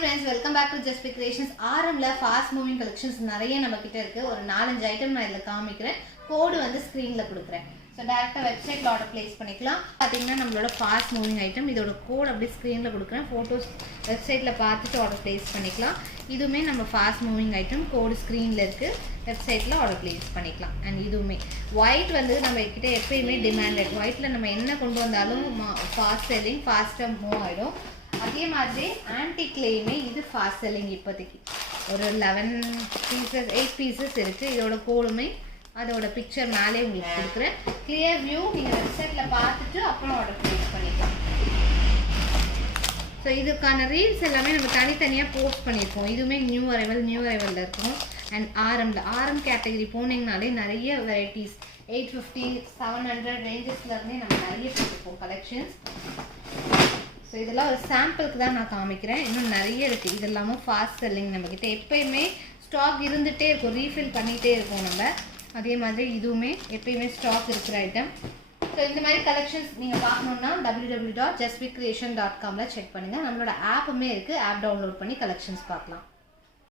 friends, welcome back to Just Pick Creations. ஆரம்ல fast moving collections நிறைய நம்ம கிட்ட இருக்கு. ஒரு 4-5 ஐட்டம் நான் இதுல காமிக்கிறேன். கோட் வந்து ஸ்கிரீன்ல கொடுக்கிறேன். சோ டைரக்ட்டா வெப்சைட்ல ஆர்டர் பிளேஸ் பண்ணிக்கலாம். பாத்தீங்கன்னா நம்மளோட ஃபாஸ்ட் மூவிங் ஐட்டம் இதோட கோட் அப்படியே ஸ்கிரீன்ல கொடுக்கிறேன். போட்டோஸ் வெப்சைட்ல பார்த்துட்டு ஆர்டர் பிளேஸ் பண்ணிக்கலாம். இதுவுமே நம்ம ஃபாஸ்ட் மூவிங் ஐட்டம் கோட் ஸ்கிரீன்ல இருக்கு. வெப்சைட்ல ஆர்டர் பிளேஸ் பண்ணிக்கலாம். அண்ட் இதுவுமே ஒயிட் வந்து நம்ம கிட்ட எப்பயுமே டிமாண்டட். ஒயிட்ல நம்ம என்ன கொண்டு வந்தாலும் ஃபாஸ்ட் செல்லிங், ஃபாஸ்டா மூவ் ஆயிடும். அதே மாதிரி ஆன்டிக்லேயுமே இது ஃபாஸ்ட் செல்லிங். இப்போதைக்கு ஒரு 11 பீசஸ் 8 பீசஸ் இருக்குது. இதோட கோடுமே அதோட பிக்சர் மேலே உங்களுக்கு கொடுக்குறேன். கிளியர் வியூ நீங்கள் வெப்சைட்டில் பார்த்துட்டு அப்புறம் ஆர்டர் ப்ளேஸ் பண்ணிக்கலாம். ஸோ இதுக்கான ரீல்ஸ் எல்லாமே நம்ம தனித்தனியாக போஸ்ட் பண்ணியிருக்கோம். இதுவுமே நியூ அரைவலில் இருக்கும். அண்ட் ஆரம் கேட்டகரி போனீங்கனாலே நிறைய வெரைட்டிஸ் 850 700 ரேஞ்சஸ்லேருந்தே நம்ம நிறைய போட்டிருக்கோம் கலெக்ஷன்ஸ். ஸோ இதெல்லாம் ஒரு சாம்பிளுக்கு தான் நான் காமிக்கிறேன். இன்னும் நிறைய இருக்குது. இதெல்லாமும் ஃபாஸ்ட் செல்லிங். நம்மக்கிட்ட எப்பயுமே ஸ்டாக் இருந்துகிட்டே இருக்கும், ரீஃபில் பண்ணிகிட்டே இருக்கும் நம்ம. அதே மாதிரி இதுவுமே எப்பயுமே ஸ்டாக் இருக்கிற ஐட்டம். ஸோ இந்த மாதிரி கலெக்ஷன்ஸ் நீங்கள் பார்க்கணுன்னா www.justpickcreation.com செக் பண்ணுங்கள். நம்மளோட ஆப்புமே இருக்குது. ஆப் டவுன்லோட் பண்ணி கலெக்ஷன்ஸ் பார்க்கலாம்.